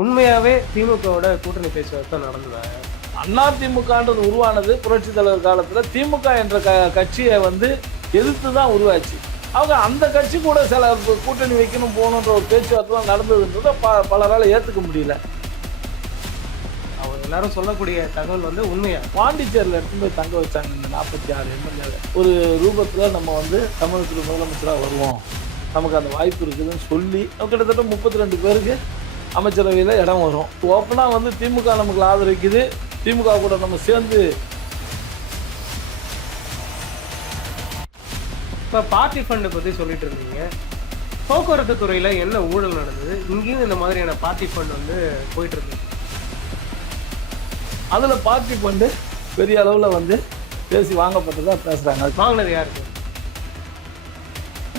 உண்மையாவே திமுகவோட கூட்டணி பேச்சுவார்த்தை நடந்ததா? அதிமுகன்றது உருவானது புரட்சி தலைவர் காலத்தில் திமுக என்ற கட்சியை எதிர்த்து தான் உருவாச்சு. அவங்க அந்த கட்சி கூட சில கூட்டணி வைக்கணும் போகணுன்ற ஒரு பேச்சுவார்த்தை நடந்ததுன்றதை பலரால் ஏற்றுக்க முடியல. அவங்க எல்லாரும் சொல்லக்கூடிய தகவல் உண்மையா? பாண்டிச்சேரியில் எடுத்து போய் தங்க வச்சாங்க. இந்த 46 எம்எல்ஏ ஒரு ரூபத்தில் நம்ம தமிழகத்துக்கு முதலமைச்சராக வருவோம், நமக்கு அந்த வாய்ப்பு இருக்குதுன்னு சொல்லி கிட்டத்தட்ட 32 பேருக்கு அமைச்சரவையில் இடம் வரும். ஓப்பனாக திமுக நமக்கு ஆதரிக்குது, திமுக கூட நம்ம சேர்ந்து. இப்போ பார்ட்டி ஃபண்டை பற்றி சொல்லிட்டு இருந்தீங்க. போக்குவரத்து துறையில் என்ன ஊழல் நடந்தது? இங்கேயும் இந்த மாதிரியான பார்ட்டி ஃபண்ட் போயிட்டு இருந்தது. அதில் பார்ட்டி ஃபண்டு பெரிய அளவில் பேசி வாங்கப்பட்டதாக பேசுகிறாங்க. வாங்கினது யாருக்கு?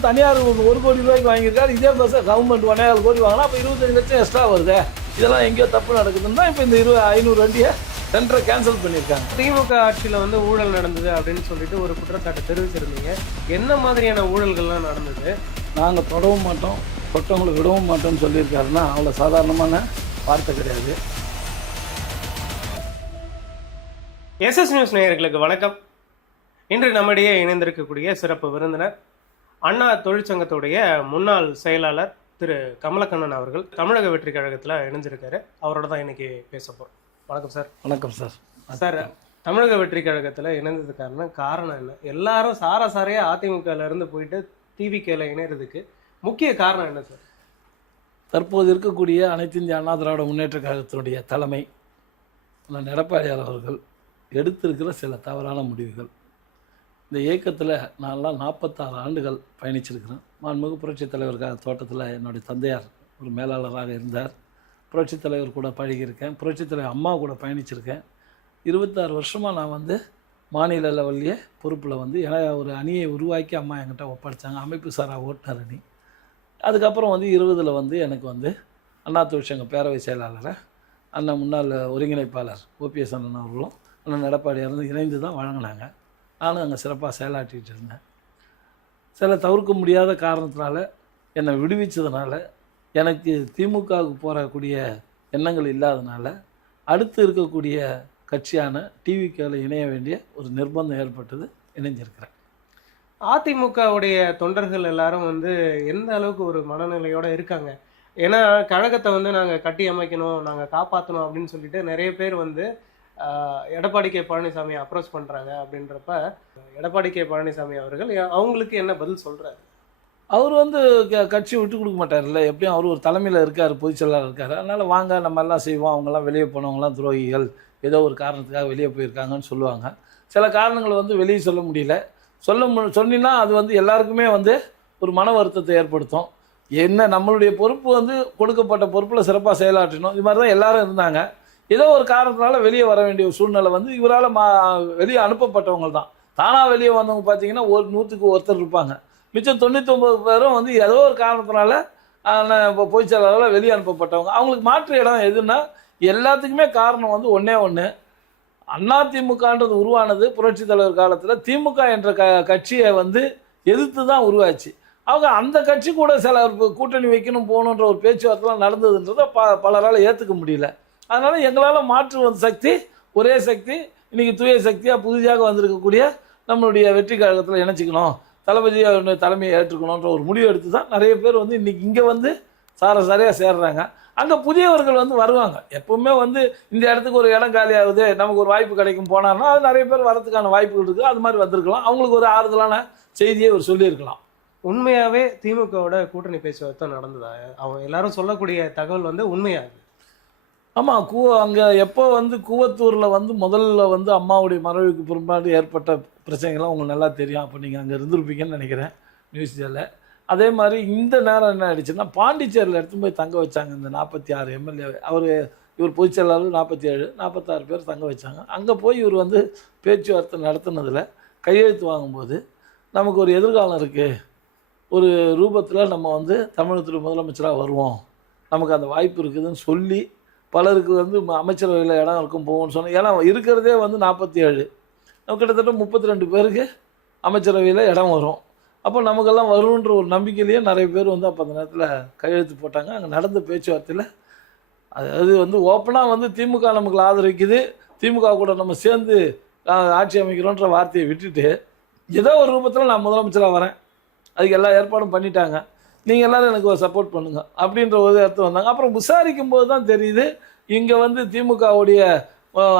தனியார் 1 கோடி ரூபாய்க்கு வாங்கியிருக்காரு. இதே பஸ் கவர்மெண்ட் 1.25 கோடி வாங்கினா அப்போ 25 லட்சம் எக்ஸ்ட்ரா வருது. இதெல்லாம் எங்கேயோ தப்பு நடக்குதுன்னு தான் இப்போ இந்த 500 வண்டியை சென்டரை கேன்சல் பண்ணியிருக்காங்க. திமுக ஆட்சியில் ஊழல் நடந்தது அப்படின்னு சொல்லிட்டு ஒரு குற்றச்சாட்டை தெரிவிச்சிருந்தீங்க. என்ன மாதிரியான ஊழல்கள்லாம் நடந்தது? நாங்கள் தொடவும் மாட்டோம், தொட்டவங்களை விடவும் மாட்டோம்னு சொல்லியிருக்காருன்னா அவ்வளோ சாதாரணமான வார்த்தை கிடையாது. எஸ்எஸ் நியூஸ் நேயர்களுக்கு வணக்கம். இன்று நம்மிடையே இணைந்திருக்கக்கூடிய சிறப்பு விருந்தினர் அண்ணா தொழிற்சங்கத்துடைய முன்னாள் செயலாளர் திரு கமலக்கண்ணன் அவர்கள் தமிழக வெற்றி கழகத்தில் இணைஞ்சிருக்காரு. அவரோட தான் இன்னைக்கு பேச போகிறோம். வணக்கம் சார். வணக்கம் சார். சார், தமிழக வெற்றி கழகத்தில் இணைந்ததுக்கான காரணம் என்ன? எல்லாரும் சாரையாக அதிமுகல இருந்து போயிட்டு டிவிகேல இணைறதுக்கு முக்கிய காரணம் என்ன சார்? தற்போது இருக்கக்கூடிய அனைத்து இந்திய அண்ணா திராவிட முன்னேற்ற கழகத்தினுடைய தலைமை எடப்பாடியார் அவர்கள் எடுத்திருக்கிற சில தவறான முடிவுகள். இந்த இயக்கத்தில் நான்லாம் 46 ஆண்டுகள் பயணிச்சிருக்கிறேன். மாண்புமிகு புரட்சித் தலைவர் தோட்டத்தில் என்னுடைய தந்தையார் ஒரு மேலாளராக இருந்தார். புரட்சித் தலைவர் கூட பழகியிருக்கேன், புரட்சித் தலைவர் அம்மா கூட பயணிச்சிருக்கேன். 26 வருஷமாக நான் மாநில லெவல்லையே பொறுப்பில் ஒரு அணியை உருவாக்கி அம்மா என்கிட்ட ஒப்படைச்சாங்க. அமைப்பு சாரா ஓட்டுநர் அணி. அதுக்கப்புறம் 20 எனக்கு அண்ணா தொழிற்சங்க பேரவை செயலாளரை அண்ணன் முன்னாள் ஒருங்கிணைப்பாளர் ஓபிஎஸ் அண்ணன் அவர்களும் அண்ணன் எடப்பாடியார் இணைந்து தான் வழங்கினாங்க. நானும் அங்கே சிறப்பாக செயலாற்றிட்டு இருந்தேன். சில தவிர்க்க முடியாத காரணத்தினால என்னை விடுவிச்சதுனால எனக்கு திமுகவுக்கு போகக்கூடிய எண்ணங்கள் இல்லாதனால அடுத்து இருக்கக்கூடிய கட்சியான டிவிகேல இணைய வேண்டிய ஒரு நிர்பந்தம் ஏற்பட்டது. இணைஞ்சிருக்கிறேன். அதிமுகவுடைய தொண்டர்கள் எல்லாரும் எந்த அளவுக்கு ஒரு மனநிலையோடு இருக்காங்க? ஏன்னா கழகத்தை நாங்கள் கட்டி அமைக்கணும், நாங்கள் காப்பாற்றணும் அப்படின்னு சொல்லிட்டு நிறைய பேர் எடப்பாடி கே பழனிசாமி அப்ரோச் பண்ணுறாங்க. அப்படின்றப்ப எடப்பாடி கே பழனிசாமி அவர்கள் அவங்களுக்கு என்ன பதில் சொல்கிறாரு? அவர் கட்சி விட்டு கொடுக்க மாட்டார்ல. எப்படியும் அவர் ஒரு தலைமையில் இருக்கார், பொதுச் செயலாளர் இருக்கார். அதனால் வாங்க நம்ம எல்லாம் செய்வோம், அவங்கெல்லாம் வெளியே போனவங்களாம் துரோகிகள், ஏதோ ஒரு காரணத்துக்காக வெளியே போயிருக்காங்கன்னு சொல்லுவாங்க. சில காரணங்கள் வெளியே சொல்ல முடியல. சொன்னினா அது எல்லாருக்குமே ஒரு மன வருத்தத்தை ஏற்படுத்தும். என்ன நம்மளுடைய பொறுப்பு கொடுக்கப்பட்ட பொறுப்பில் சிறப்பாக செயலாற்றணும். இது மாதிரி தான் எல்லாரும் இருந்தாங்க. ஏதோ ஒரு காரணத்தினால வெளியே வர வேண்டிய ஒரு சூழ்நிலை இவரால் வெளியே அனுப்பப்பட்டவங்க தான். தானாக வெளியே வந்தவங்க பார்த்தீங்கன்னா 100க்கு ஒருத்தர் இருப்பாங்க. மிச்சம் 99 பேரும் ஏதோ ஒரு காரணத்தினால இப்போ பொதுச் செயலாளரால் வெளியே அனுப்பப்பட்டவங்க. அவங்களுக்கு மாற்று இடம் எதுன்னா எல்லாத்துக்குமே காரணம் ஒன்றே ஒன்று. அதிமுகன்றது உருவானது புரட்சி தலைவர் காலத்தில் திமுக என்ற கட்சியை எதிர்த்து தான் உருவாச்சு. அவங்க அந்த கட்சி கூட சில கூட்டணி வைக்கணும் போகணுன்ற ஒரு பேச்சுவார்த்தைலாம் நடந்ததுன்றதை பலரால் ஏற்றுக்க முடியல. அதனால் எங்களால் மாற்று சக்தி, ஒரே சக்தி, இன்றைக்கி தூய சக்தியாக புதிதாக வந்திருக்கக்கூடிய நம்மளுடைய வெற்றி கழகத்தில் இணைச்சிக்கணும், தளபதியாக தலைமையை ஏற்றுக்கணுன்ற ஒரு முடிவு எடுத்து தான் நிறைய பேர் இன்றைக்கி இங்கே சரியாக சேர்றாங்க. அங்கே புதியவர்கள் வருவாங்க. எப்போவுமே இந்த இடத்துக்கு ஒரு இடம் காலி ஆகுது, நமக்கு ஒரு வாய்ப்பு கிடைக்கும் போனார்னா அது நிறைய பேர் வரதுக்கான வாய்ப்புகள் இருக்குது. அது மாதிரி வந்திருக்கலாம். அவங்களுக்கு ஒரு ஆறுதலான செய்தியை ஒரு சொல்லியிருக்கலாம். உண்மையாகவே திமுகவோட கூட்டணி பேச்சுவார்த்தை நடந்ததா? அவங்க எல்லாரும் சொல்லக்கூடிய தகவல் உண்மையாது? ஆமாம். அங்கே எப்போ கூவத்தூரில் முதல்ல அம்மாவுடைய மறைவுக்கு பிற்பாடு ஏற்பட்ட பிரச்சனைகள்லாம் உங்களுக்கு நல்லா தெரியும். அப்போ நீங்கள் அங்கே இருந்திருப்பீங்கன்னு நினைக்கிறேன் நியூஸில். அதே மாதிரி இந்த நேரம் என்ன ஆயிடுச்சுன்னா பாண்டிச்சேரியில் எடுத்து போய் தங்க வச்சாங்க. இந்த 46 எம்எல்ஏ இவர் பொதுச் செயலாளர் 47 46 பேர் தங்க வச்சாங்க. அங்கே போய் இவர் பேச்சுவார்த்தை நடத்துனதில் கையெழுத்து வாங்கும்போது நமக்கு ஒரு எதிர்காலம் இருக்குது, ஒரு ரூபத்தில் நம்ம தமிழகத்துடைய முதலமைச்சராக வருவோம், நமக்கு அந்த வாய்ப்பு இருக்குதுன்னு சொல்லி பலருக்கு அமைச்சரவையில் இடம் இருக்கும் போகும்னு சொன்னேன். ஏன்னா இருக்கிறதே 47, கிட்டத்தட்ட 32 பேருக்கு அமைச்சரவையில் இடம் வரும். அப்போ நமக்கெல்லாம் வரும்ன்ற ஒரு நம்பிக்கையிலேயே நிறைய பேர் அப்போ அந்த நேரத்தில் கையெழுத்து போட்டாங்க. அங்கே நடந்த பேச்சுவார்த்தையில் அதாவது வந்து ஓப்பனாக வந்து திமுக நமக்கு ஆதரிக்குது, திமுக கூட நம்ம சேர்ந்து ஆட்சி அமைக்கிறோன்ற வார்த்தையை விட்டுட்டு ஏதோ ஒரு ரூபத்தில் நான் முதலமைச்சராக வரேன், அதுக்கு எல்லா ஏற்பாடும் பண்ணிட்டாங்க, நீங்கள் எல்லோரும் எனக்கு ஒரு சப்போர்ட் பண்ணுங்க அப்படின்ற ஒரு இடத்துல வந்தாங்க. அப்புறம் விசாரிக்கும் போது தான் தெரியுது இங்கே வந்து திமுகவுடைய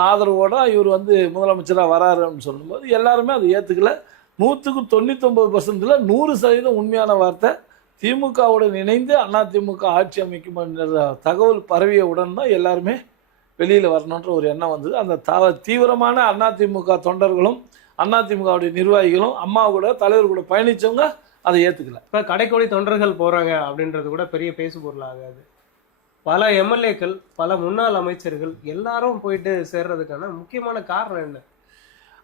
ஆதரவோடு இவர் வந்து முதலமைச்சராக வராருன்னு சொல்லும்போது எல்லாருமே அதை ஏற்றுக்கல. 99% 100% உண்மையான வார்த்தை. திமுகவுடன் இணைந்து அதிமுக ஆட்சி அமைக்கும் என்ற தகவல் பரவியவுடன் தான் எல்லாருமே வெளியில் வரணுன்ற ஒரு எண்ணம் வந்தது. அந்த தீவிரமான அதிமுக தொண்டர்களும் அதிமுகவுடைய நிர்வாகிகளும் அம்மா கூட தலைவர் கூட பயணித்தவங்க அதை ஏற்றுக்கல. இப்போ கடைக்கோடி தொண்டர்கள் போகிறாங்க அப்படின்றது கூட பெரிய பேசு பொருளாகாது. பல எம்எல்ஏக்கள், பல முன்னாள் அமைச்சர்கள் எல்லாரும் போயிட்டு சேர்றதுக்கான முக்கியமான காரணம் என்ன?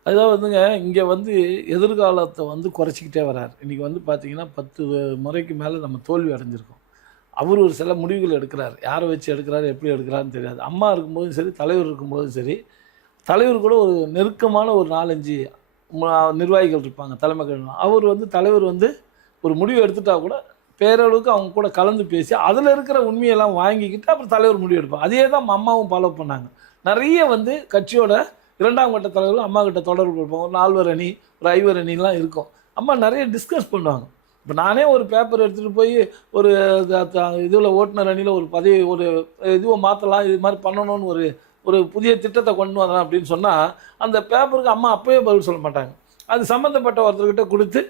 அதாவது வந்துங்க, இங்கே வந்து எதிர்காலத்தை வந்து குறைச்சிக்கிட்டே வர்றார். இன்றைக்கி வந்து பார்த்திங்கன்னா 10 முறைக்கு மேலே நம்ம தோல்வி அடைஞ்சிருக்கோம். அவர் ஒரு சில முடிவுகள் எடுக்கிறார். யாரை வச்சு எடுக்கிறாரு, எப்படி எடுக்கிறாருன்னு தெரியாது. அம்மா இருக்கும்போதும் சரி, தலைவர் இருக்கும்போதும் சரி, தலைவர் கூட ஒரு நெருக்கமான ஒரு 4-5 நிர்வாகிகள் இருப்பாங்க, தலைமை கழகம். அவர் வந்து தலைவர் வந்து ஒரு முடிவு எடுத்துட்டா கூட பேரளவுக்கு அவங்க கூட கலந்து பேசி அதில் இருக்கிற உண்மையெல்லாம் வாங்கிக்கிட்டு அப்புறம் தலைவர் முடிவு எடுப்பாங்க. அதே தான் அம்மாவும் ஃபாலோ பண்ணாங்க. நிறைய வந்து கட்சியோட 2ஆம் கட்ட தலைவர்கள் அம்மா கிட்ட தொடர்பு கொடுப்போம். ஒரு 4 அணி, ஒரு 5 அணிலாம் இருக்கும். அம்மா நிறைய டிஸ்கஸ் பண்ணுவாங்க. இப்போ நானே ஒரு பேப்பர் எடுத்துகிட்டு போய் ஒரு இதில் ஓட்டுநர் அணியில் ஒரு பதவி ஒரு இதுவை மாற்றலாம், இது மாதிரி பண்ணணும்னு ஒரு புதிய திட்டத்தை கொண்டு வரலாம் அப்படின்னு சொன்னால் அந்த பேப்பருக்கு அம்மா அப்போயே பதில் சொல்ல மாட்டாங்க. அது சம்மந்தப்பட்ட ஒருத்தர்கிட்ட கொடுத்து,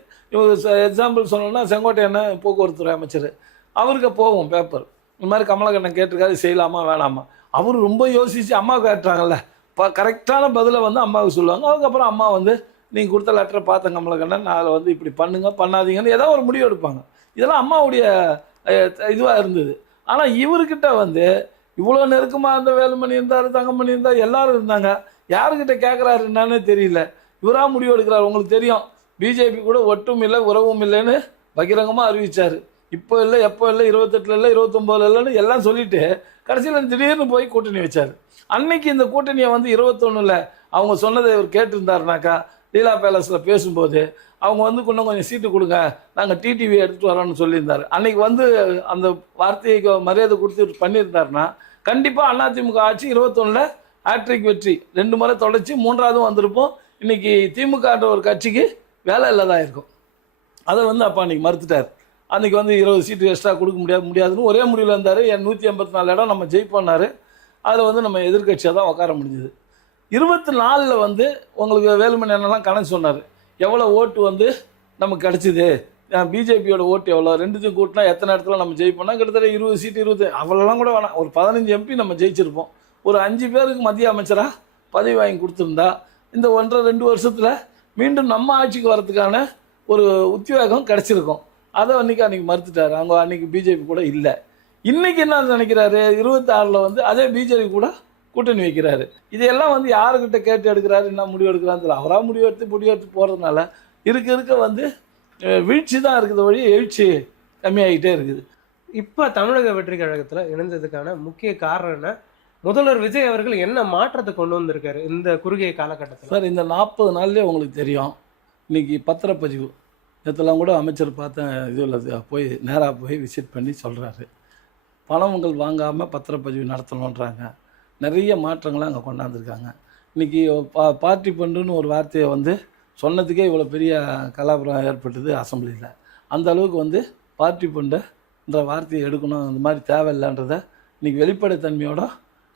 எக்ஸாம்பிள் சொல்லணும்னா செங்கோட்டையன் போக்குவரத்துறை அமைச்சர், அவருக்கு போகும் பேப்பர், இந்த மாதிரி கமலக்கண்ணன் கேட்டிருக்காரு, செய்யலாமா வேணாமா. அவர் ரொம்ப யோசித்து அம்மா கேட்டுறாங்கல்ல, கரெக்டான பதிலை வந்து அம்மாவுக்கு சொல்லுவாங்க. அதுக்கப்புறம் அம்மா வந்து நீங்கள் கொடுத்த லெட்டரை பார்த்தேன் கமலக்கண்ணன், நான் அதில் வந்து இப்படி பண்ணுங்க பண்ணாதீங்கன்னு ஏதோ ஒரு முடிவு எடுப்பாங்க. இதெல்லாம் அம்மாவுடைய இதுவாக இருந்தது. ஆனால் இவர்கிட்ட வந்து இவ்வளோ நெருக்கமாக இருந்த வேலுமணி இருந்தார், தங்கமணி இருந்தார், எல்லாரும் இருந்தாங்க. யாருக்கிட்ட கேட்குறாரு என்னன்னே தெரியல. இவராக முடிவு எடுக்கிறார். உங்களுக்கு தெரியும், பிஜேபி கூட ஒட்டும் இல்லை உறவும் இல்லைன்னு பகிரங்கமாக அறிவித்தார். இப்போ இல்லை, எப்போ இல்லை, 28 இல்லை, 29 இல்லைன்னு எல்லாம் சொல்லிவிட்டு கடைசியில் திடீர்னு போய் கூட்டணி வச்சார். அன்னைக்கு இந்த கூட்டணியை வந்து 21 அவங்க சொன்னதை இவர் கேட்டிருந்தாருனாக்கா, லீலா பேலஸில் பேசும்போது அவங்க வந்து இன்னும் கொஞ்சம் சீட்டு கொடுங்க, நாங்கள் டிடிவி எடுத்துகிட்டு வரோன்னு சொல்லியிருந்தார். அன்றைக்கி வந்து அந்த வார்த்தைக்கு மரியாதை கொடுத்து பண்ணியிருந்தாருன்னா கண்டிப்பாக அதிமுக ஆட்சி 21 ஹேட்ரிக் வெற்றி, 2 முறை தொடர்ச்சி, 3ஆவதும் வந்திருப்போம். இன்றைக்கி திமுகன்ற ஒரு கட்சிக்கு வேலை இல்லாதான் இருக்கும். அதை வந்து அப்போ அன்றைக்கி மறுத்துட்டார். அன்றைக்கி வந்து 20 சீட்டு எக்ஸ்ட்ரா கொடுக்க முடியாதுன்னு ஒரே முடிவில் இருந்தார். 184 இடம் நம்ம ஜெயிப்போன்னாரு. அதில் வந்து நம்ம எதிர்கட்சியாக தான் உட்கார முடிஞ்சுது. 24 வந்து உங்களுக்கு வேலுமணி அண்ணெல்லாம் கணக்கு சொன்னார், எவ்வளோ ஓட்டு வந்து நமக்கு கிடச்சிது, பிஜேபியோட ஓட்டு எவ்வளோ, 2த்தையும் கூட்டினா எத்தனை இடத்துல நம்ம ஜெயிப்போம்னா கிட்டத்தட்ட 20 சீட்டு 20 அவ்வளோலாம் கூட வேணாம், ஒரு 15 எம்பி நம்ம ஜெயிச்சிருப்போம். ஒரு 5 பேருக்கு மத்திய அமைச்சராக பதவி வாங்கி கொடுத்துருந்தா இந்த 1.5-2 வருஷத்தில் மீண்டும் நம்ம ஆட்சிக்கு வரதுக்கான ஒரு உத்வேகம் கிடச்சிருக்கும். அதை அன்றைக்கி மறுத்துட்டார். அவங்க அன்றைக்கி பிஜேபி கூட இல்லை. இன்றைக்கி என்ன நினைக்கிறாரு, 26 வந்து அதே பிஜேபி கூட கூட்டணி வைக்கிறாரு. இதையெல்லாம் வந்து யாருக்கிட்ட கேட்டு எடுக்கிறாரு, என்ன முடிவு எடுக்கிறான்னு தெரியல. அவராக முடிவெடுத்து போகிறதுனால இருக்க வந்து வீழ்ச்சி தான் இருக்குது வழி, எழுச்சி கம்மியாகிட்டே இருக்குது. இப்போ தமிழக வெற்றி கழகத்தில் இணைந்ததுக்கான முக்கிய காரணம் என்ன? முதல்வர் விஜய் அவர்கள் என்ன மாற்றத்தை கொண்டு வந்திருக்காரு இந்த குறுகிய காலகட்டத்தில்? சார், இந்த 40 நாள்லேயே உங்களுக்கு தெரியும், இன்றைக்கி பத்திரப்பதிவு நேற்றுலாம் கூட அமைச்சர் பார்த்தேன், இதில் போய் நேராக போய் விசிட் பண்ணி சொல்கிறாரு, பணங்கள் வாங்காமல் பத்திரப்பதிவு நடத்தணுன்றாங்க. நிறைய மாற்றங்களை அங்கே கொண்டாந்துருக்காங்க. இன்றைக்கி பார்ட்டி ஃபண்டுன்னு ஒரு வார்த்தையை வந்து சொன்னதுக்கே இவ்வளோ பெரிய கலாபரம் ஏற்பட்டது அசம்பிளியில். அந்த அளவுக்கு வந்து பார்ட்டி ஃபண்டுன்ற வார்த்தையை எடுக்கணும், அந்த மாதிரி தேவையில்லைன்றதை இன்றைக்கி வெளிப்படைத்தன்மையோடு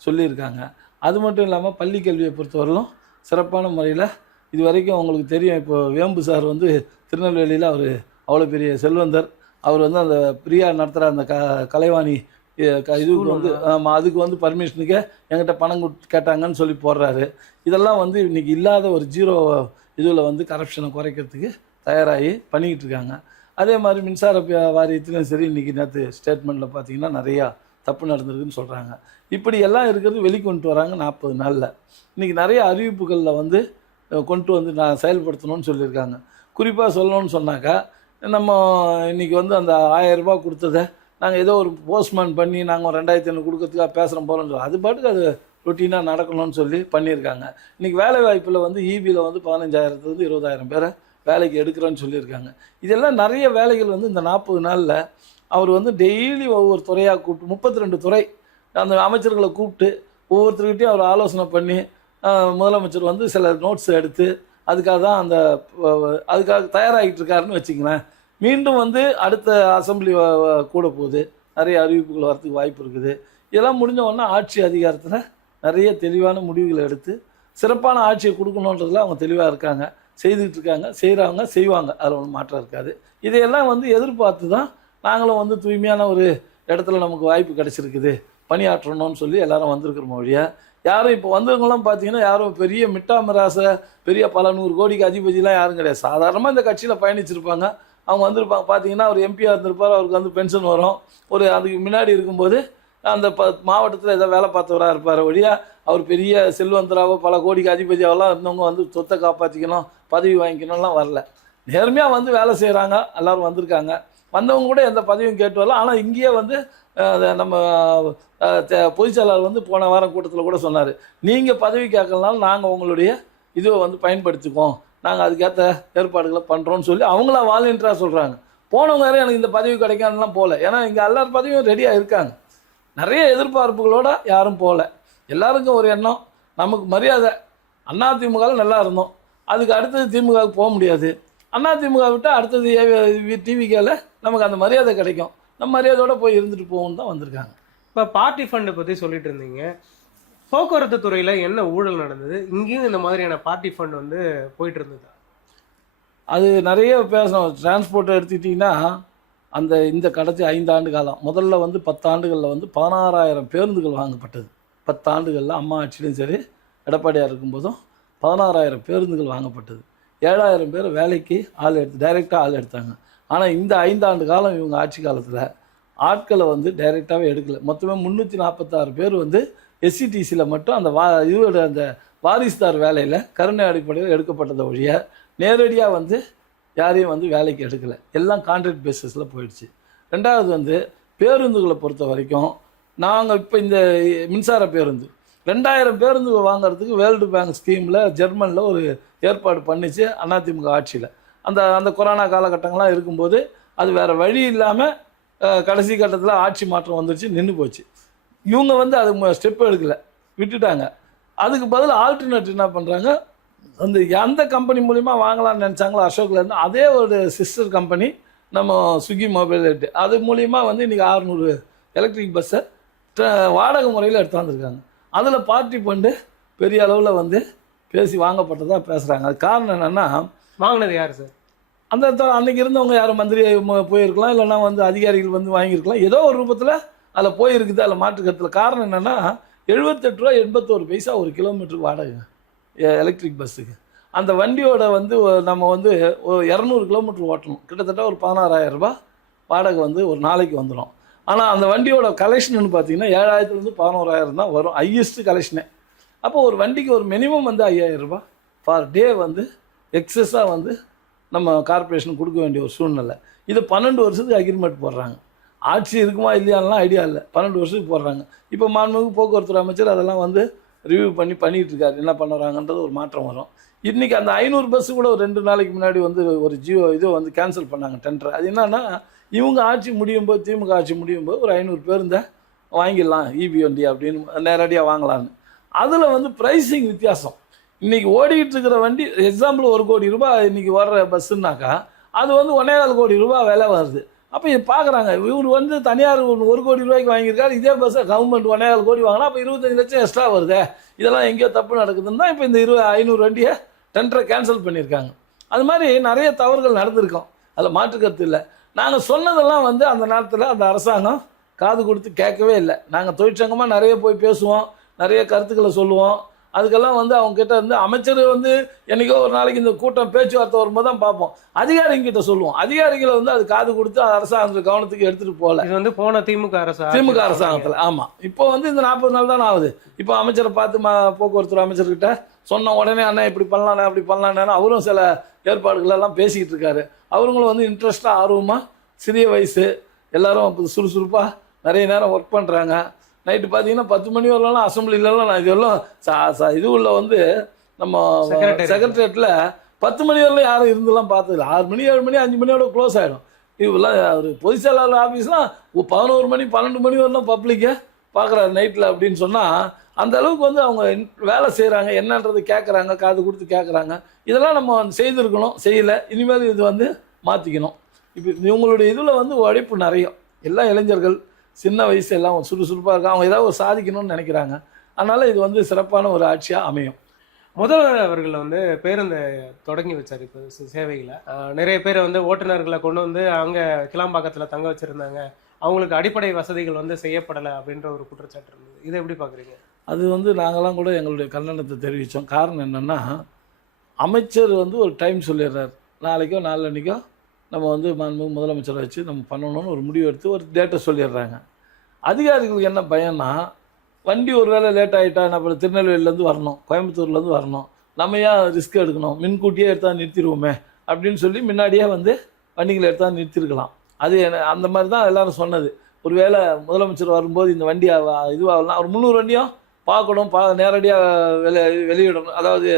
சொல்லியிருக்காங்க. அது மட்டும் இல்லாமல் பள்ளி கல்வியை பொறுத்தவரையிலும் சிறப்பான முறையில் இது வரைக்கும் உங்களுக்கு தெரியும், இப்போ வேம்பு சார் வந்து திருநெல்வேலியில் அவர் அவ்வளோ பெரிய செல்வந்தர், அவர் வந்து அந்த பிரியா நடத்துகிற அந்த கலைவாணி இதுக்கு வந்து அதுக்கு வந்து பர்மிஷனுக்கே என்கிட்ட பணம் கேட்டாங்கன்னு சொல்லி போடுறாரு. இதெல்லாம் வந்து இன்றைக்கி இல்லாத ஒரு ஜீரோ இதில் வந்து கரப்ஷனை குறைக்கிறதுக்கு தயாராகி பண்ணிக்கிட்டு இருக்காங்க. அதே மாதிரி மின்சார வாரியத்திலும் சரி, இன்றைக்கி நேற்று ஸ்டேட்மெண்ட்டில் பார்த்திங்கன்னா நிறையா தப்பு நடந்திருக்குன்னு சொல்கிறாங்க. இப்படி எல்லாம் இருக்கிறது வெளிக்கொண்டு வராங்க 40 நாளில். இன்றைக்கி நிறைய அறிவிப்புகளில் வந்து கொண்டு வந்து நான் செயல்படுத்தணும்னு சொல்லியிருக்காங்க. குறிப்பாக சொல்லணும்னு சொன்னாக்கா, நம்ம இன்றைக்கி வந்து அந்த 1000 ரூபாய் கொடுத்ததை நாங்கள் ஏதோ ஒரு போஸ்ட்மேன் பண்ணி நாங்கள் 2500 கொடுக்கறதுக்காக பேசுகிறோம் போகிறோம்னு சொல்லி அது பாட்டுக்கு அது ரொட்டீனாக நடக்கணும்னு சொல்லி பண்ணியிருக்காங்க. இன்றைக்கி வேலை வாய்ப்பில் வந்து ஈபியில் வந்து 15,000 20,000 பேரை வேலைக்கு எடுக்கிறோன்னு சொல்லியிருக்காங்க. இதெல்லாம் நிறைய வேலைகள் வந்து இந்த 40 நாளில் அவர் வந்து டெய்லி ஒவ்வொரு துறையாக கூப்பிட்டு 32 துறை அந்த அமைச்சர்களை கூப்பிட்டு ஒவ்வொருத்தர்கிட்டையும் அவர் ஆலோசனை பண்ணி முதலமைச்சர் வந்து சில நோட்ஸ் எடுத்து அதுக்காக தான் அதுக்காக தயாராகிட்டு இருக்காருன்னு வச்சுங்களேன். மீண்டும் வந்து அடுத்த அசெம்பிளி கூட போகுது, நிறைய அறிவிப்புகள் வரத்துக்கு வாய்ப்பு இருக்குது. இதெல்லாம் முடிஞ்ச உடனே ஆட்சி அதிகாரத்தில் நிறைய தெளிவான முடிவுகளை எடுத்து சிறப்பான ஆட்சியை கொடுக்கணுன்றதுல அவங்க தெளிவாக இருக்காங்க, செய்துக்கிட்டு இருக்காங்க, செய்வாங்க. அதில் ஒன்றும் மாற்றம் இருக்காது. இதையெல்லாம் வந்து எதிர்பார்த்து தான் நாங்களும் வந்து தூய்மையான ஒரு இடத்துல நமக்கு வாய்ப்பு கிடச்சிருக்குது, பணியாற்றணும்னு சொல்லி எல்லாரும் வந்திருக்கிறோம் வழியா. யாரும் இப்போ வந்தவங்களாம் பார்த்தீங்கன்னா யாரும் பெரிய மிட்டா மிராசை பெரிய பல 100 கோடிக்கு அதிபதியெலாம் யாரும் கிடையாது. சாதாரணமாக இந்த கட்சியில் பயணிச்சிருப்பாங்க. அவங்க வந்திருப்பாங்க. பார்த்தீங்கன்னா அவர் எம்பியாக இருந்திருப்பார், அவருக்கு வந்து பென்ஷன் வரும். ஒரு அதுக்கு முன்னாடி இருக்கும்போது அந்த மாவட்டத்தில் ஏதோ வேலை பார்த்தவராக இருப்பார் வழியா. அவர் பெரிய செல்வந்தராவோ பல கோடிக்கு அதிபதியாவெல்லாம் இருந்தவங்க வந்து சொத்தை காப்பாற்றிக்கணும், பதவி வாங்கிக்கணும்லாம் வரல. நேர்மையாக வந்து வேலை செய்கிறாங்க, எல்லோரும் வந்திருக்காங்க. வந்தவங்க கூட எந்த பதவியும் கேட்டு வரல. ஆனால் இங்கேயே வந்து நம்ம பொதுச் செயலாளர் வந்து போன வாரம் கூட்டத்தில் கூட சொன்னார், நீங்கள் பதவி கேட்கலனாலும் நாங்கள் உங்களுடைய இதுவை வந்து பயன்படுத்திக்குவோம், நாங்கள் அதுக்கேற்ற ஏற்பாடுகளை பண்ணுறோன்னு சொல்லி அவங்கள வாலண்டியராக சொல்கிறாங்க. போனவங்க யாரும் எனக்கு இந்த பதவி கிடைக்காதுலாம் போகல. ஏன்னா இங்கே எல்லார் பதவியும் ரெடியாக இருக்காங்க. நிறைய எதிர்பார்ப்புகளோடு யாரும் போகல. எல்லாருக்கும் ஒரு எண்ணம், நமக்கு மரியாதை. அதிமுகவில் நல்லா இருந்தோம், அதுக்கு அடுத்தது திமுகவுக்கு போக முடியாது. அதிமுக விட்டால் அடுத்தது டிவிகேல நமக்கு அந்த மரியாதை கிடைக்கும், நம்ம மரியாதையோடு போய் இருந்துட்டு போகணுன்னு தான் வந்திருக்காங்க. இப்போ பார்ட்டி ஃபண்டை பற்றி சொல்லிட்டு இருந்தீங்க. போக்குவரத்து துறையில் என்ன ஊழல் நடந்தது? இங்கேயும் இந்த மாதிரியான பார்ட்டி ஃபண்ட் வந்து போயிட்டு இருந்தது. அது நிறைய பேசணும். டிரான்ஸ்போர்ட்டை எடுத்துக்கிட்டிங்கன்னா இந்த கடைசி 5 ஆண்டு காலம், முதல்ல வந்து 10 ஆண்டுகளில் வந்து 16,000 பேருந்துகள் வாங்கப்பட்டது. 10 ஆண்டுகளில் அம்மா ஆட்சியிலும் சரி எடப்பாடியாக இருக்கும்போதும் 16,000 பேருந்துகள் வாங்கப்பட்டது. 7,000 பேர் வேலைக்கு டைரெக்டாக ஆள் எடுத்தாங்க. ஆனால் இந்த 5 ஆண்டு காலம் இவங்க ஆட்சி காலத்தில் ஆட்களை வந்து டைரெக்டாகவே எடுக்கலை. மொத்தமே 346 பேர் வந்து எஸ்சிடிசியில் மட்டும் அந்த அந்த வாரிசுதார் வேலையில் கருணை அடிப்படையில் எடுக்கப்பட்டதை ஒழிய நேரடியாக வந்து யாரையும் வந்து வேலைக்கு எடுக்கலை. எல்லாம் கான்ட்ராக்ட் பேசிஸில் போயிடுச்சு. ரெண்டாவது வந்து பேருந்துகளை பொறுத்த வரைக்கும் நாங்கள் இப்போ இந்த மின்சார பேருந்து 2000 பேருந்து வாங்கிறதுக்கு வேர்ல்டு பேங்க் ஸ்கீமில் ஜெர்மனில் ஒரு ஏற்பாடு பண்ணிச்சு அதிமுக ஆட்சியில். அந்த கொரோனா காலகட்டங்கள்லாம் இருக்கும்போது அது வேறு வழி இல்லாமல் கடைசி கட்டத்தில் ஆட்சி மாற்றம் வந்துருச்சு, நின்று போச்சு. இவங்க வந்து அது ஸ்டெப் எடுக்கலை, விட்டுட்டாங்க. அதுக்கு பதில் ஆல்டர்னேட்டிவ் என்ன பண்ணுறாங்க, எந்த கம்பெனி மூலிமா வாங்கலாம்னு நினச்சாங்களோ அசோக்லேருந்து அதே ஒரு சிஸ்டர் கம்பெனி நம்ம ஸ்விக்கி மொபைல் அது மூலிமா வந்து இன்றைக்கி 600 எலக்ட்ரிக் பஸ்ஸை வாடகை முறையில் எடுத்து வந்திருக்காங்க. அதில் பார்ட்டி ஃபண்டு பெரிய அளவில் வந்து பேசி வாங்கப்பட்டதாக பேசுகிறாங்க. அது காரணம் என்னென்னா, வாங்கினது யார் சார்? அன்றைக்கி இருந்தவங்க யாரும் மந்திரி போயிருக்கலாம், இல்லைன்னா வந்து அதிகாரிகள் வந்து வாங்கியிருக்கலாம். ஏதோ ஒரு ரூபத்தில் அதில் போயிருக்குது, அதில் மாற்றுக்கிறதுல. காரணம் என்னென்னா 78 ரூபா 81 பைசா ஒரு கிலோமீட்டருக்கு வாடகை எலக்ட்ரிக் பஸ்ஸுக்கு. அந்த வண்டியோட வந்து நம்ம வந்து ஒரு 200 கிலோமீட்டர் ஓட்டணும், கிட்டத்தட்ட ஒரு 16,000 ரூபாய் வாடகை வந்து ஒரு நாளைக்கு வந்துடும். ஆனால் அந்த வண்டியோட கலெக்ஷன் பார்த்தீங்கன்னா 7,000லேருந்து 11,000 தான் வரும், ஹையஸ்ட்டு கலெக்ஷனே. அப்போ ஒரு வண்டிக்கு ஒரு மினிமம் வந்து 5,000 ரூபாய் ஃபார் டே வந்து எக்ஸஸாக வந்து நம்ம கார்பரேஷனுக்கு கொடுக்க வேண்டிய ஒரு சூழ்நிலை. இது 12 வருஷத்துக்கு அக்ரிமெண்ட் போடுறாங்க. ஆட்சி இருக்குமா இல்லையானலாம் ஐடியா இல்லை, 12 வருஷத்துக்கு போடுறாங்க. இப்போ மாண்புமிகு போக்குவரத்து அமைச்சர் அதெல்லாம் வந்து ரிவ்யூ பண்ணிட்டு இருக்காரு, என்ன பண்ணுறாங்கன்றது ஒரு மாற்றம் வரும். இன்றைக்கி அந்த 500 பஸ்ஸு கூட ஒரு 2 நாளைக்கு முன்னாடி வந்து ஒரு இதை வந்து கேன்சல் பண்ணாங்க, டெண்டர். அது என்னன்னா, இவங்க ஆட்சி முடியும் போது, திமுக ஆட்சி முடியும் போது ஒரு 500 பேருந்தை வாங்கிடலாம் இபி வண்டி அப்படின்னு நேரடியாக வாங்கலான்னு. அதில் வந்து ப்ரைஸிங் வித்தியாசம். இன்றைக்கி ஓடிக்கிட்டு இருக்கிற வண்டி எக்ஸாம்பிள் 1 கோடி ரூபாய் இன்றைக்கி வர்ற பஸ்ஸுன்னாக்கா அது வந்து 1,4 கோடி ரூபாய் விலை வருது. அப்போ இது பார்க்குறாங்க, இவர் வந்து தனியார் 1 கோடி ரூபாய்க்கு வாங்கியிருக்காரு, இதே பஸ்ஸை கவர்மெண்ட் 1,4 கோடி வாங்கினா அப்போ 25 லட்சம் எக்ஸ்ட்ரா வருது. இதெல்லாம் எங்கேயோ தப்பு நடக்குதுன்னு தான் இப்போ இந்த 500 வண்டியை டெண்டரை கேன்சல் பண்ணியிருக்காங்க. அது மாதிரி நிறைய தவறுகள் நடந்திருக்கோம், அதில் மாற்றுக்கருத்து இல்லை. நாங்கள் சொன்னதெல்லாம் வந்து அந்த நேரத்தில் அந்த அரசாங்கம் காது கொடுத்து கேட்கவே இல்லை. நாங்கள் தொழிற்சங்கமாக நிறைய போய் பேசுவோம், நிறைய கருத்துக்களை சொல்லுவோம். அதுக்கெல்லாம் வந்து அவங்க கிட்ட இருந்து அமைச்சர் வந்து என்றைக்கோ ஒரு நாளைக்கு இந்த கூட்டம் பேச்சுவார்த்தை வரும்போது தான் பார்ப்போம், அதிகாரிகிட்ட சொல்லுவோம். அதிகாரிகளை வந்து அது காது கொடுத்து அரசாங்கத்துக்கு கவனத்துக்கு எடுத்துகிட்டு போகல. இது வந்து போன திமுக அரசாங்கத்தில். ஆமாம், இப்போ வந்து இந்த 40 நாள் தானே ஆகுது. இப்போ அமைச்சரை பார்த்து போக்குவரத்து அமைச்சர்கிட்ட சொன்ன உடனே அண்ணா இப்படி பண்ணலானே அப்படி பண்ணலான்னு அவரும் சில ஏற்பாடுகளெல்லாம் பேசிக்கிட்டு இருக்காரு. அவங்களும் வந்து இன்ட்ரெஸ்டாக ஆர்வமாக சிறிய வயசு எல்லாரும் சுறுசுறுப்பாக நிறைய நேரம் ஒர்க் பண்ணுறாங்க. நைட்டு பார்த்தீங்கன்னா 10 மணி வரலாம் அசம்பிளிலலாம் நான் இதெல்லாம் இது உள்ள வந்து நம்ம செக்ரட்டரியேட்டில் 10 மணி வரலாம் யாரும் இருந்தெல்லாம் பார்த்ததில்ல. 6 மணி 7 மணி 5 மணியோட க்ளோஸ் ஆகிடும். இதெல்லாம் ஒரு பொதுச் செயலாளர் ஆஃபீஸ்லாம் 11 மணி 12 மணி வரலாம் பப்ளிக்கை பார்க்குறாரு நைட்டில் அப்படின்னு சொன்னால் அந்த அளவுக்கு வந்து அவங்க வேலை செய்கிறாங்க, என்னன்றது கேட்குறாங்க, காது கொடுத்து கேட்குறாங்க. இதெல்லாம் நம்ம வந்து செய்திருக்கணும், செய்யலை. இனிமேல் இது வந்து மாற்றிக்கணும். இப்போ இவங்களுடைய இதில் வந்து உழைப்பு நிறைய. எல்லா இளைஞர்கள் சின்ன வயசு எல்லாம் சுறுசுறுப்பாக இருக்காங்க, அவங்க ஏதாவது ஒரு சாதிக்கணும்னு நினைக்கிறாங்க. அதனால் இது வந்து சிறப்பான ஒரு ஆட்சியாக அமையும். முதல்வர் அவர்கள் வந்து பேருந்தை தொடங்கி வச்சார். இப்போ சேவைகளை நிறைய பேர் வந்து ஓட்டுநர்களை கொண்டு வந்து அங்கே கிளாம்பாக்கத்தில் தங்க வச்சுருந்தாங்க, அவங்களுக்கு அடிப்படை வசதிகள் வந்து செய்யப்படலை அப்படின்ற ஒரு குற்றச்சாட்டு இருந்தது. இதை எப்படி பார்க்குறீங்க? அது வந்து நாங்களாம் கூட எங்களுடைய கண்டனத்தை தெரிவித்தோம். காரணம் என்னென்னா, அமைச்சர் வந்து ஒரு டைம் சொல்லிடுறாரு, நாளைக்கோ நாளன்னைக்கோ நம்ம வந்து முதலமைச்சரை வச்சு நம்ம பண்ணணும்னு ஒரு முடிவு எடுத்து ஒரு டேட்டை சொல்லிடுறாங்க. அதிகாரிகளுக்கு என்ன பயம்னா, வண்டி ஒரு வேளை லேட் ஆகிட்டா நம்ம திருநெல்வேலியிலேருந்து வரணும், கோயம்புத்தூர்லேருந்து வரணும், நம்ம ஏன் ரிஸ்க் எடுக்கணும், முன்கூட்டியே எடுத்தால் நிறுத்திடுவோமே அப்படின்னு சொல்லி முன்னாடியே வந்து வண்டிகளை எடுத்தால் நிறுத்திருக்கலாம். அது அந்த மாதிரி தான் எல்லோரும் சொன்னது. ஒரு வேளை முதலமைச்சர் வரும்போது இந்த வண்டி இதுவாகலாம், ஒரு 300 வண்டியும் பார்க்கணும், நேரடியாக வெளியிடணும், அதாவது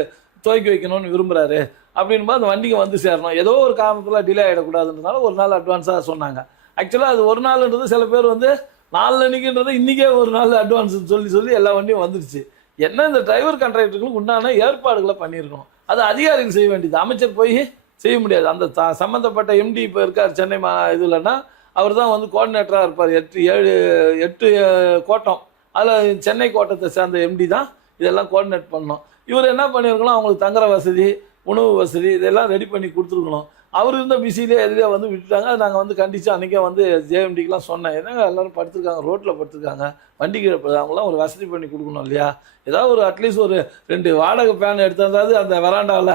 துவக்கி வைக்கணும்னு விரும்புகிறாரு அப்படின்போது அந்த வண்டிக்கு வந்து சேரணும், ஏதோ ஒரு காரணத்தில் டிலே ஆகிடக்கூடாதுன்றதுனால ஒரு நாள் அட்வான்ஸாக சொன்னாங்க. ஆக்சுவலாக அது ஒரு நாள்ன்றது சில பேர் வந்து 4 அன்னைக்குன்றது இன்றைக்கே ஒரு நாள் அட்வான்ஸ்ன்னு சொல்லி எல்லா வண்டியும் வந்துடுச்சு. என்ன இந்த டிரைவர் கான்ட்ராக்டர்களுக்கு உண்டான ஏற்பாடுகளை பண்ணியிருக்கணும். அது அதிகாரிகள் செய்ய வேண்டியது, அமைச்சர் போய் செய்ய முடியாது. அந்த சம்மந்தப்பட்ட எம்டி இப்போ இருக்கார் சென்னை இதுலன்னா, அவர் தான் வந்து கோஆர்டினேட்டராக இருப்பார். 8 கோட்டம், அதில் சென்னை கோட்டத்தை சேர்ந்த எம்டி தான் இதெல்லாம் கோஆர்டினேட் பண்ணணும். இவர் என்ன பண்ணியிருக்கணும், அவங்களுக்கு தங்குற வசதி, உணவு வசதி இதெல்லாம் ரெடி பண்ணி கொடுத்துருக்கணும். அவர் இருந்த பிஸியிலே எதிலே வந்து விட்டுட்டாங்க. நாங்கள் வந்து கண்டித்து அன்றைக்கே வந்து ஜேஎம்டிக்கெலாம் சொன்னேன், ஏன்னா எல்லோரும் படுத்துருக்காங்க, ரோட்டில் படுத்துருக்காங்க, வண்டி கீழே அவங்களாம் ஒரு வசதி பண்ணி கொடுக்கணும் இல்லையா. ஏதாவது ஒரு அட்லீஸ்ட் ஒரு 2 வாடகை ஃபேன் எடுத்திருந்தாது அந்த வராண்டாவில்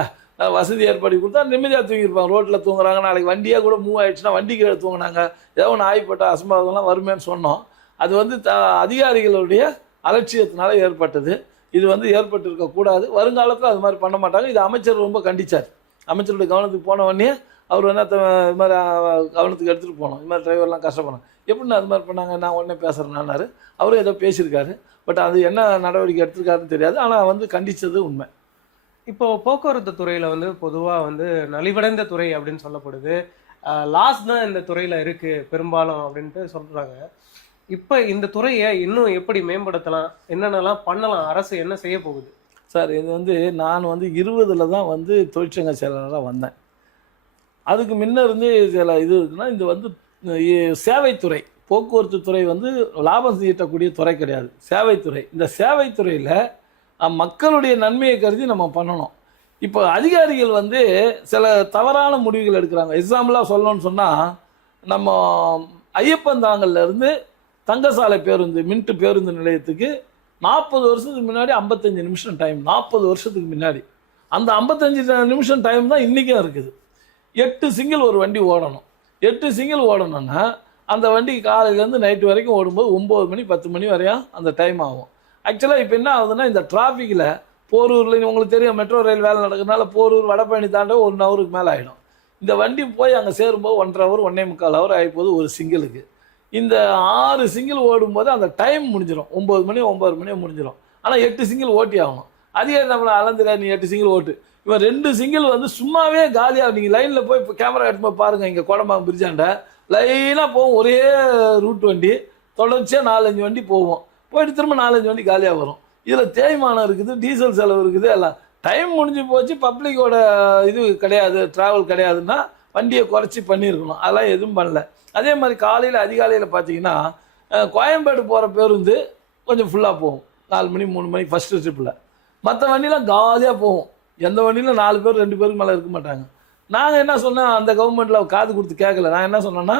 வசதி ஏற்படுத்தி கொடுத்தா நிம்மதியாக தூங்கியிருப்பாங்க. ரோட்டில் தூங்குறாங்க, நாளைக்கு வண்டியாக கூட மூவ் ஆகிடுச்சுன்னா வண்டி கீழே தூங்கினாங்க, ஏதோ ஒன்று ஆகிப்பட்ட அசம்பாவிதம்லாம் வருமேன்னு சொன்னோம். அது வந்து அதிகாரிகளுடைய அலட்சியத்தினால ஏற்பட்டது. இது வந்து ஏற்பட்டிருக்கக்கூடாது. வருங்காலத்தில் அது மாதிரி பண்ண மாட்டாங்க. இது அமைச்சர் ரொம்ப கண்டித்தார். அமைச்சருடைய கவனத்துக்கு போன உடனே அவர் என்ன இது மாதிரி கவனத்துக்கு எடுத்துகிட்டு போனோம், இது மாதிரி டிரைவர்லாம் கஷ்டப்படணும், எப்படின்னா அது மாதிரி பண்ணாங்க, நான் உடனே பேசுகிறேன்னாரு. அவரும் ஏதோ பேசியிருக்காரு, பட் அது என்ன நடவடிக்கை எடுத்திருக்காருன்னு தெரியாது. ஆனால் வந்து கண்டித்தது உண்மை. இப்போ போக்குவரத்து துறையில் வந்து பொதுவாக வந்து நலிவடைந்த துறை அப்படின்னு சொல்லப்படுது. லாஸ் தான் இந்த துறையில் இருக்குது பெரும்பாலும் அப்படின்ட்டு சொல்கிறாங்க. இப்போ இந்த துறையை இன்னும் எப்படி மேம்படுத்தலாம், என்னென்னலாம் பண்ணலாம், அரசு என்ன செய்ய போகுது? சார், இது வந்து நான் வந்து 20 தான் வந்து தொழிற்சங்க செயலாளராக வந்தேன். அதுக்கு முன்ன இருந்து சில இது இருக்குன்னா, இது வந்து சேவைத்துறை, போக்குவரத்து துறை வந்து லாபம் ஈட்டக்கூடிய துறை கிடையாது, சேவைத்துறை. இந்த சேவைத்துறையில் மக்களுடைய நன்மையை கருதி நம்ம பண்ணணும். இப்போ அதிகாரிகள் வந்து சில தவறான முடிவுகள் எடுக்கிறாங்க. எக்ஸாம்பிளாக சொல்லணும்னு சொன்னால், நம்ம ஐயப்பந்தாங்கல்லேருந்து தங்கசாலை பேருந்து மின்ட்டு பேருந்து நிலையத்துக்கு 40 வருஷத்துக்கு முன்னாடி 55 நிமிஷம் டைம். 40 வருஷத்துக்கு முன்னாடி அந்த 55 நிமிஷம் டைம் தான் இன்றைக்கும் இருக்குது. 8 சிங்கிள் ஒரு வண்டி ஓடணும். 8 சிங்கிள் ஓடணும்னா அந்த வண்டி காலையிலேருந்து நைட்டு வரைக்கும் ஓடும்போது 9 மணி 10 மணி வரையும் அந்த டைம் ஆகும். ஆக்சுவலாக இப்போ என்ன ஆகுதுன்னா, இந்த டிராஃபிக்கில் போரூரில் உங்களுக்கு தெரியும், மெட்ரோ ரயில் வேலை நடக்கிறதுனால போரூர் வடபழனி தாண்ட 1 ஹவருக்கு மேலே ஆகிடும். இந்த வண்டி போய் அங்கே சேரும்போது 1.5 ஹவர் 1.25 ஹவர் ஆகிப்போது ஒரு சிங்கிளுக்கு. இந்த 6 சிங்கிள் ஓடும்போது அந்த டைம் முடிஞ்சிடும், 9 மணி 9 மணியோ முடிஞ்சிடும். ஆனால் 8 சிங்கிள் ஓட்டி ஆகணும். அதிகாரி நம்மளை அளந்துடா, நீ 8 சிங்கிள் ஓட்டு. இவன் 2 சிங்கிள் வந்து சும்மாவே காலியாக, நீங்கள் லைனில் போய் இப்போ கேமரா எடுத்து பாருங்கள், இங்கே கோடம்பாக்கம் பிரிட்ஜாண்ட லைனாக போகும் ஒரே ரூட் வண்டி, தொடர்ச்சியாக 4-5 வண்டி போவோம், போயிட்டு திரும்ப 4-5 வண்டி காலியாக வரும். இதில் தேய்மானம் இருக்குது, டீசல் செலவு இருக்குது, எல்லாம் டைம் முடிஞ்சு போச்சு. பப்ளிக்கோட இது கிடையாது, ட்ராவல் கிடையாதுன்னா வண்டியை குறைச்சி பண்ணியிருக்கணும். அதெல்லாம் எதுவும் பண்ணல. அதே மாதிரி காலையில் அதிகாலையில் பார்த்தீங்கன்னா கோயம்பேடு போகிற பேருந்து கொஞ்சம் ஃபுல்லாக போகும், 4 மணி 3 மணி ஃபஸ்ட்டு ட்ரிப்பில். மற்ற வண்டியெலாம் காலியாக போகும். எந்த வண்டியில் 4 பேர் 2 பேருக்கு மேலே இருக்க மாட்டாங்க. நாங்கள் என்ன சொன்னோம், அந்த கவர்மெண்ட்டில் காது கொடுத்து கேட்கல. நான் என்ன சொன்னேன்னா,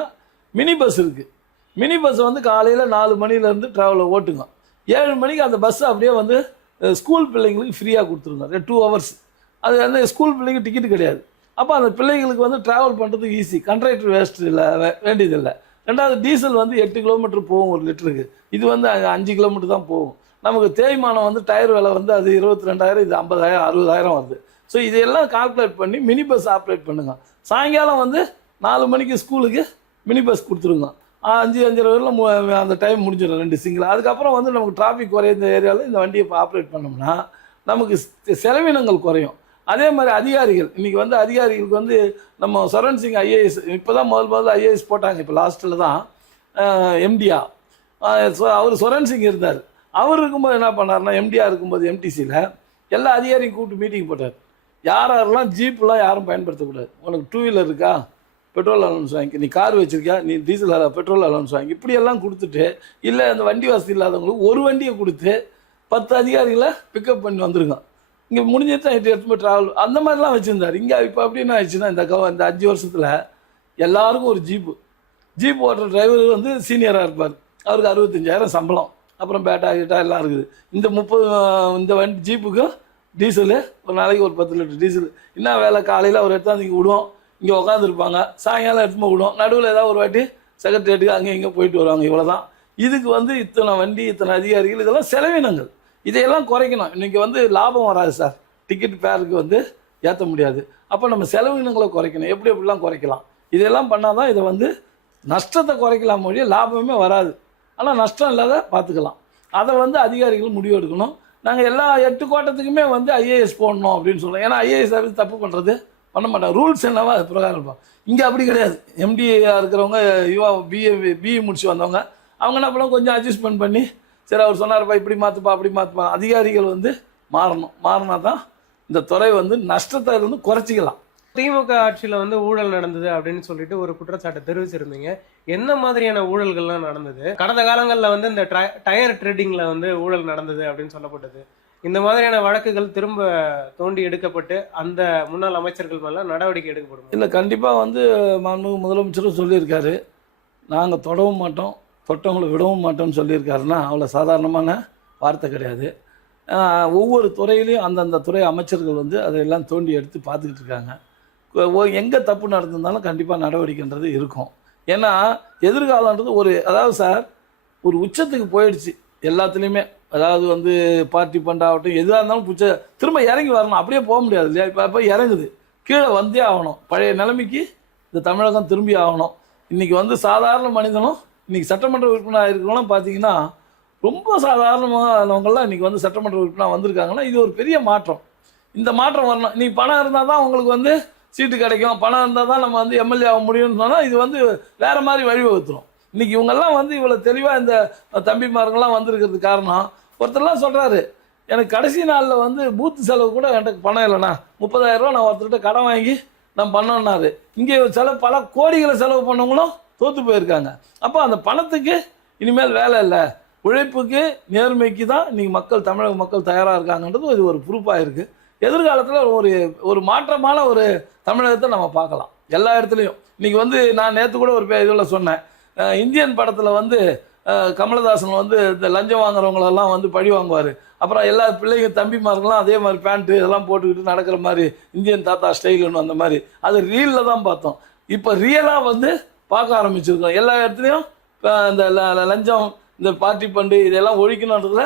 மினி பஸ் இருக்குது, மினி பஸ் வந்து காலையில் 4 மணிலேருந்து ட்ராவலில் ஓட்டுங்க, 7 மணிக்கு அந்த பஸ்ஸை அப்படியே வந்து ஸ்கூல் பிள்ளைங்களுக்கு ஃப்ரீயாக கொடுத்துருங்க 2 ஹவர்ஸ். அது வந்து ஸ்கூல் பிள்ளைங்க டிக்கெட்டு கிடையாது. அப்போ அந்த பிள்ளைங்களுக்கு வந்து ட்ராவல் பண்ணுறதுக்கு ஈஸி, கண்ட்ராக்டர் வேஸ்ட் இல்லை, வேண்டியதில்லை. ரெண்டாவது டீசல் வந்து 8 கிலோமீட்டர் போகும் ஒரு லிட்டருக்கு, இது வந்து 5 கிலோமீட்டர் தான் போகும். நமக்கு தேய்மானம் வந்து டயர் விலை வந்து அது 22,000, இது 50,000 60,000 வருது. ஸோ இதையெல்லாம் கால்குலேட் பண்ணி மினி பஸ் ஆப்ரேட் பண்ணுங்க. சாயங்காலம் வந்து 4 மணிக்கு ஸ்கூலுக்கு மினி பஸ் கொடுத்துருங்க, 5-5:30 வரையில் அந்த டைம் முடிஞ்சிடும் 2 சிங்கிள். அதுக்கப்புறம் வந்து நமக்கு டிராஃபிக் குறைய இந்த ஏரியாவில் இந்த வண்டியை இப்போ ஆப்ரேட் பண்ணோம்னா நமக்கு செலவினங்கள் குறையும். அதே மாதிரி அதிகாரிகள், இன்றைக்கி வந்து அதிகாரிகளுக்கு வந்து நம்ம சரண் சிங் ஐஏஎஸ் இப்போ தான் முதல்ல ஐஏஎஸ் போட்டாங்க, இப்போ லாஸ்ட்டில் தான் எம்டியா அவர் சுரன் சிங் இருந்தார். அவர் இருக்கும்போது என்ன பண்ணார்னா, எம்டிஆர் இருக்கும்போது எம்டிசியில் எல்லா அதிகாரியும் கூப்பிட்டு மீட்டிங் போட்டார். யாரெல்லாம் ஜீப்லாம் யாரும் பயன்படுத்தக்கூடாது, உனக்கு 2 வீலர் இருக்கா பெட்ரோல் அலவன்ஸ் வாங்கி, நீ கார் வச்சுருக்கியா நீ டீசல் பெட்ரோல் அலவன்ஸ் வாங்கி, இப்படியெல்லாம் கொடுத்துட்டு, இல்லை அந்த வண்டி வசதி இல்லாதவங்களுக்கு ஒரு வண்டியை கொடுத்து 10 அதிகாரிகளை பிக்கப் பண்ணி வந்துருங்க, இங்கே முடிஞ்சிட்டு எடுத்து போய் ட்ராவல் அந்த மாதிரிலாம் வச்சுருந்தார். இங்கே இப்போ அப்படின்னு ஆயிடுச்சுன்னா இந்த 5 வருஷத்தில் எல்லாருக்கும் ஒரு ஜீப் ஓட்டுற டிரைவர் வந்து சீனியராக இருப்பார், அவருக்கு 65,000 சம்பளம், அப்புறம் பேட்டா கிட்டா எல்லாம் இருக்குது. இந்த வண்டி ஜீப்புக்கும் டீசலு ஒரு நாளைக்கு ஒரு 10 லிட்டர் டீசல். என்ன வேலை, காலையில் அவர் எடுத்தாந்து இங்கே விடுவோம், இங்கே உட்காந்துருப்பாங்க, சாயங்காலம் எடுத்துமே விடுவோம், நடுவில் ஏதாவது ஒரு வாட்டி செக்ரட்டரியேட்டுக்கு அங்கே இங்கே போயிட்டு வருவாங்க, இவ்வளோ தான். இதுக்கு வந்து இத்தனை வண்டி, இத்தனை அதிகாரிகள், இதெல்லாம் செலவினங்கள். இதையெல்லாம் குறைக்கணும். இன்றைக்கி வந்து லாபம் வராது சார், டிக்கெட் பேருக்கு வந்து ஏற்ற முடியாது. அப்போ நம்ம செலவினங்களை குறைக்கணும். எப்படிலாம் குறைக்கலாம், இதெல்லாம் பண்ணால் தான் இதை வந்து நஷ்டத்தை குறைக்கலாம், மொழியே லாபமே வராது. ஆனால் நஷ்டம் இல்லாத பார்த்துக்கலாம். அதை வந்து அதிகாரிகள் முடிவு எடுக்கணும். நாங்கள் எல்லா 8 கோட்டத்துக்குமே வந்து ஐஏஎஸ் போடணும் அப்படின்னு சொல்கிறோம். ஏன்னா ஐஏஎஸ் ஆஃபீஸ் தப்பு பண்ணுறது பண்ண மாட்டாங்க, ரூல்ஸ் என்னவோ அது பிரகாரம் இருப்போம். இங்கே அப்படி கிடையாது. எம்டிஏ இருக்கிறவங்க பிஏ முடிச்சு வந்தவங்க அவங்க என்ன பண்ணலாம், கொஞ்சம் அட்ஜஸ்ட்மெண்ட் பண்ணி, சரி அவர் சொன்னார்ப்பா இப்படி மாற்றுப்பா அப்படி மாற்றுப்பா. அதிகாரிகள் வந்து மாறினா தான் இந்த துறை வந்து நஷ்டத்தை இருந்து குறைச்சிக்கலாம். திமுக ஆட்சியில் வந்து ஊழல் நடந்தது அப்படின்னு சொல்லிட்டு ஒரு குற்றச்சாட்டை தெரிவிச்சிருந்தீங்க. என்ன மாதிரியான ஊழல்கள்லாம் நடந்தது? கடந்த காலங்களில் வந்து இந்த டயர் ட்ரேடிங்கில் வந்து ஊழல் நடந்தது அப்படின்னு சொல்லப்பட்டது. இந்த மாதிரியான வழக்குகள் திரும்ப தோண்டி எடுக்கப்பட்டு அந்த முன்னாள் அமைச்சர்கள் மேலே நடவடிக்கை எடுக்கப்படும். இல்லை, கண்டிப்பாக வந்து மாண்புமிகு முதலமைச்சரும் சொல்லியிருக்காரு, நாங்கள் தொடவும் மாட்டோம், தொட்டவங்களை விடவும் மாட்டோம்னு சொல்லியிருக்காருன்னா அவ்வளோ சாதாரணமான வார்த்தை கிடையாது. ஒவ்வொரு துறையிலையும் அந்தந்த துறை அமைச்சர்கள் வந்து அதையெல்லாம் தோண்டி எடுத்து பார்த்துக்கிட்டு இருக்காங்க. எங்கே தப்பு நடந்திருந்தாலும் கண்டிப்பாக நடவடிக்கைன்றது இருக்கும். ஏன்னா எதிர்காலன்றது அதாவது சார் ஒரு உச்சத்துக்கு போயிடுச்சு எல்லாத்துலேயுமே. அதாவது வந்து பார்ட்டி பண்டாகட்டும் எதாக இருந்தாலும் திரும்ப இறங்கி வரணும், அப்படியே போக முடியாது இல்லையா? இப்போ இறங்குது, கீழே வந்தே ஆகணும். பழைய நிலைமைக்கு இந்த தமிழகம் திரும்பி ஆகணும். இன்றைக்கி வந்து சாதாரண மனிதனும் இன்றைக்கி சட்டமன்ற உறுப்பினராக இருக்கிறவங்களாம் பார்த்தீங்கன்னா ரொம்ப சாதாரணமானவங்களாம் இன்றைக்கி வந்து சட்டமன்ற உறுப்பினராக வந்திருக்காங்கன்னா இது ஒரு பெரிய மாற்றம். இந்த மாற்றம் வரணும். இன்றைக்கி பணம் இருந்தால் தான் உங்களுக்கு வந்து சீட்டு கிடைக்கும், பணம் இருந்தால் தான் நம்ம வந்து எம்எல்ஏ ஆக முடியும்னு சொன்னால் இது வந்து வேறு மாதிரி வழிவகுத்துரும். இன்றைக்கி இவங்கெல்லாம் வந்து இவ்வளோ தெளிவாக இந்த தம்பிமார்கள்லாம் வந்திருக்கிறது காரணம், ஒருத்தர்லாம் சொல்கிறாரு, எனக்கு கடைசி நாளில் வந்து பூத்து செலவு கூட எனக்கு பணம் இல்லைண்ணா, 30,000 ரூபா நான் ஒருத்தர்கிட்ட கடன் வாங்கி நான் பண்ணோன்னாரு. இங்கே பல கோடிகளை செலவு பண்ணவங்களும் தோற்று போயிருக்காங்க. அப்போ அந்த பணத்துக்கு இனிமேல் வேலை இல்லை, உழைப்புக்கு நேர்மைக்கு தான் இன்றைக்கி தமிழக மக்கள் தயாராக இருக்காங்கன்றது இது ஒரு ப்ரூஃபாக இருக்குது. எதிர்காலத்தில் ஒரு மாற்றமான ஒரு தமிழகத்தை நம்ம பார்க்கலாம் எல்லா இடத்துலையும். இன்றைக்கி வந்து நான் நேற்று கூட ஒரு இதில் சொன்னேன், இந்தியன் படத்தில் வந்து கமலஹாசன் வந்து இந்த லஞ்சம் வாங்குறவங்களெல்லாம் வந்து பழி வாங்குவார். அப்புறம் எல்லா பிள்ளைங்க தம்பிமார்கள்லாம் அதே மாதிரி பேண்ட்டு இதெல்லாம் போட்டுக்கிட்டு நடக்கிற மாதிரி இந்தியன் தாத்தா ஸ்டைலுன்னு அந்த மாதிரி அது ரீலில் தான் பார்த்தோம். இப்போ ரியலாக வந்து பார்க்க ஆரம்பிச்சிருக்கோம். எல்லா இடத்துலையும் இந்த லஞ்சம், இந்த பார்ட்டி பண்டு இதெல்லாம் ஒழிக்கணுன்றதுல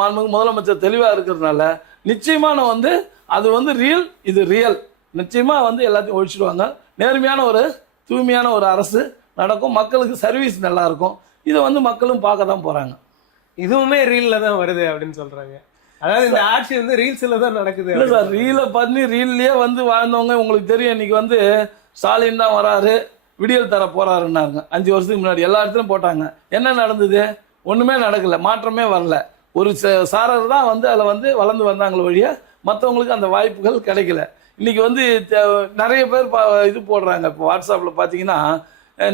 மாண்புமிகு முதலமைச்சர் தெளிவாக இருக்கிறதுனால நிச்சயமான வந்து அது வந்து இது ரியல் நிச்சயமாக வந்து எல்லாத்தையும் ஒழிச்சிடுவாங்க. நேர்மையான ஒரு தூய்மையான ஒரு அரசு நடக்கும், மக்களுக்கு சர்வீஸ் நல்லா இருக்கும். இதை வந்து மக்களும் பார்க்க தான் போகிறாங்க. இதுவுமே ரீல்ல தான் வருது அப்படின்னு சொல்கிறாங்க. அதாவது இந்த ஆட்சி வந்து ரீல்ஸில் தான் நடக்குது. இல்லை சார், ரீலை பண்ணி ரீல்லையே வந்து வாழ்ந்தவங்க உங்களுக்கு தெரியும். இன்றைக்கி வந்து ஸ்டாலின் தான் வராரு, விடியல் தர போகிறாருன்னாங்க 5 வருஷத்துக்கு முன்னாடி எல்லா இடத்துலையும் போட்டாங்க. என்ன நடந்தது? ஒன்றுமே நடக்கலை, மாற்றமே வரல. ஒரு சாரர் தான் வந்து அதில் வந்து வளர்ந்து வந்தாங்களே வழிய மற்றவங்களுக்கு அந்த வாய்ப்புகள் கிடைக்கல. இன்றைக்கி வந்து நிறைய பேர் இது போடுறாங்க. இப்போ வாட்ஸ்அப்பில் பார்த்தீங்கன்னா,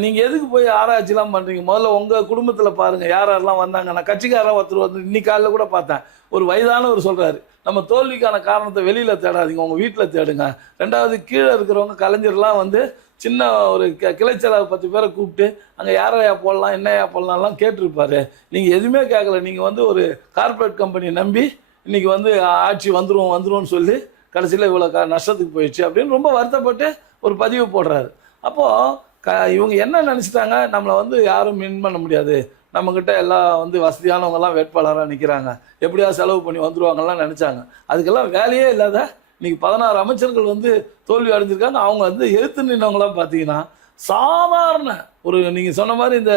நீங்கள் எதுக்கு போய் ஆராய்ச்சிலாம் பண்ணுறீங்க, முதல்ல உங்கள் குடும்பத்தில் பாருங்கள் யாரெல்லாம் வந்தாங்க. நான் கட்சிக்காரன் ஒருத்தர் வந்து இன்னைக்கு காலையில் கூட பார்த்தேன், ஒரு வயதானவர் சொல்கிறாரு, நம்ம தோல்விக்கான காரணத்தை வெளியில் தேடாதீங்க, உங்கள் வீட்டில் தேடுங்க. ரெண்டாவது, கீழே இருக்கிறவங்க கலைஞர்லாம் வந்து சின்ன ஒரு கிளைச்சலாக 10 பேரை கூப்பிட்டு அங்கே யாரையா போடலாம் என்னையா போடலாம்லாம் கேட்டிருப்பாரு. நீங்கள் எதுவுமே கேட்கல. நீங்கள் வந்து ஒரு கார்பரேட் கம்பெனியை நம்பி இன்றைக்கி வந்து ஆட்சி வந்துருவோம்னு சொல்லி கடைசியில் இவ்வளோ நஷ்டத்துக்கு போயிடுச்சு அப்படின்னு ரொம்ப வருத்தப்பட்டு ஒரு பதிவு போடுறாரு. அப்போது இவங்க என்ன நினச்சிட்டாங்க, நம்மளை வந்து யாரும் வின் பண்ண முடியாது, நம்மக்கிட்ட எல்லாம் வந்து வசதியானவங்கெல்லாம் வேட்பாளராக நிற்கிறாங்க, எப்படியா செலவு பண்ணி வந்துடுவாங்கலாம் நினச்சாங்க. அதுக்கெல்லாம் வேலையே இல்லாத இன்றைக்கி 16 அமைச்சர்கள் வந்து தோல்வி அடைஞ்சிருக்காங்க. அவங்க வந்து எதிர்த்து நின்றவங்களாம் பார்த்தீங்கன்னா சாதாரண ஒரு, நீங்கள் சொன்ன மாதிரி இந்த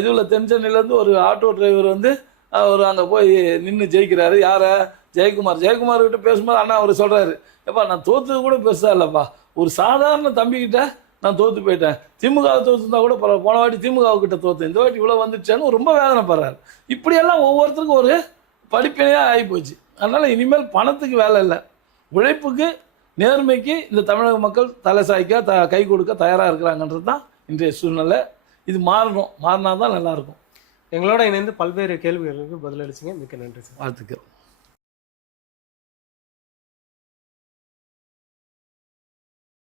இதில் தென்சென்னையிலேருந்து ஒரு ஆட்டோ டிரைவர் வந்து அவர் அங்கே போய் நின்று ஜெயிக்கிறாரு. யாரை? ஜெயக்குமார் கிட்ட பேசும்போது அண்ணா அவர் சொல்கிறாரு, எப்பா நான் தோற்றது கூட பெருசாக இல்லைப்பா, ஒரு சாதாரண தம்பிக்கிட்ட நான் தோற்று போயிட்டேன், திமுக தோற்றுருந்தா கூட பரவாயில்ல, போன வாட்டி திமுக கிட்ட தோற்று, இந்த வாட்டி இவ்வளோ வந்துடுச்சான்னு ரொம்ப வேதனைப்படுறாரு. இப்படியெல்லாம் ஒவ்வொருத்தருக்கும் ஒரு படிப்பினையாக ஆகி போச்சு. அதனால் இனிமேல் பணத்துக்கு வேலை இல்லை, உழைப்புக்கு நேர்மைக்கு இந்த தமிழக மக்கள் தலை சாய்க்க கை கொடுக்க தயாராக இருக்கிறாங்கன்றது தான் இன்றைய சூழ்நிலை. இது மாறணும், மாறினா தான் நல்லாயிருக்கும். எங்களோட இணைந்து பல்வேறு கேள்விகளுக்கு பதிலளிச்சிங்க. மிக்க நன்றி சார். வாழ்த்துக்கள்.